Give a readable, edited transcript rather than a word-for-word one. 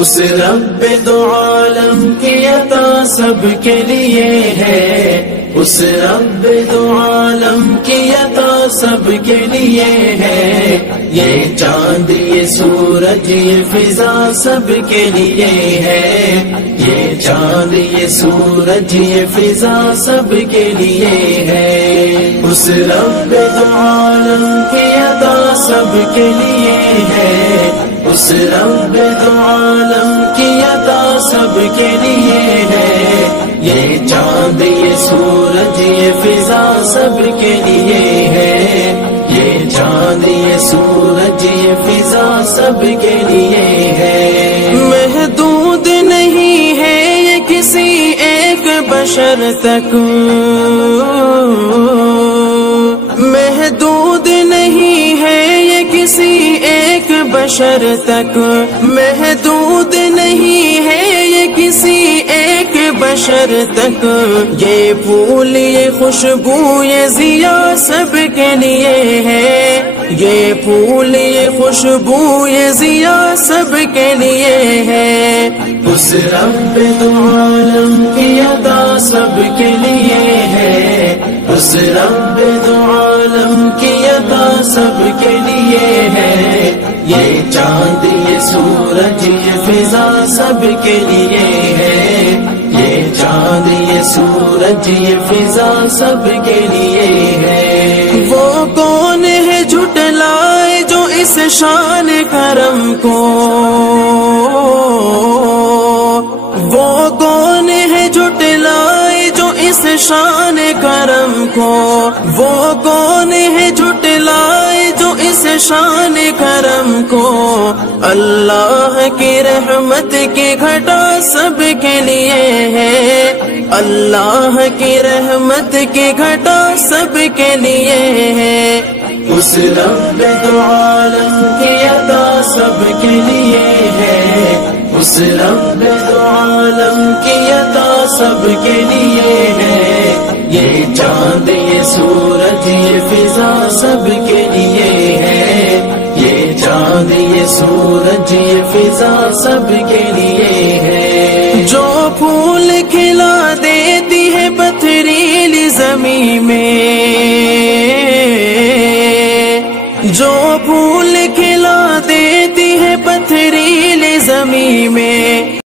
اس رب دو عالم کی عطا سب کے لیے ہے، اس رب دو عالم کی عطا سب کے لیے ہے، یہ چاند یہ سورج یہ فضا سب کے لیے ہے، یہ چاند یہ سورج یہ فضا سب کے لیے ہے، اس رب دو عالم کی عطا سب کے لیے ہے، اس رب دو عالم کی عطا سب کے لیے ہے، یہ چاند یہ سورج یہ فضا سب کے لیے ہے، یہ چاند یہ سورج یہ فضا سب کے لیے ہے، محدود نہیں ہے یہ کسی ایک بشر تک، محدود نہیں ہے یہ کسی ایک بشر تک، محدود نہیں ہے یہ کسی ایک بشر تک، یہ پھول یہ خوشبو یہ ضیا سب کے لیے ہے، یہ پھول یہ خوشبو یہ ضیا سب کے لیے ہے، اس رب دو عالم کی عطا سب کے لیے ہے، اس رب دو عالم کی عطا سب کے لیے ہے، یہ چاند یہ سورج یہ فضا سب کے لیے ہے، یہ چاند یہ سورج یہ فضا سب کے لیے ہے، وہ کون ہے جھٹلائے جو اس شان کرم کو، وہ کون ہے جھٹلائے جو اس شان کرم کو، وہ کون ہے جھٹلائے جو اس شان کرم کو، اللہ کی رحمت کی گھٹا سب کے لیے ہے، اللہ کی رحمت کی گھٹا سب کے لیے ہے، اس رب دو عالم کی عطا سب کے لیے ہے، اس رب دو عالم کی عطا سب کے لیے ہے، یہ چاند یہ سورج یہ فضا سب کے لیے ہے، یہ چاند یہ سورج یہ فضا سب کے لیے ہے، جو پھول کھلا دیتی ہے پتھریلی زمین میں، جو پھول کھلا دیتی ہے پتھریلی زمین میں،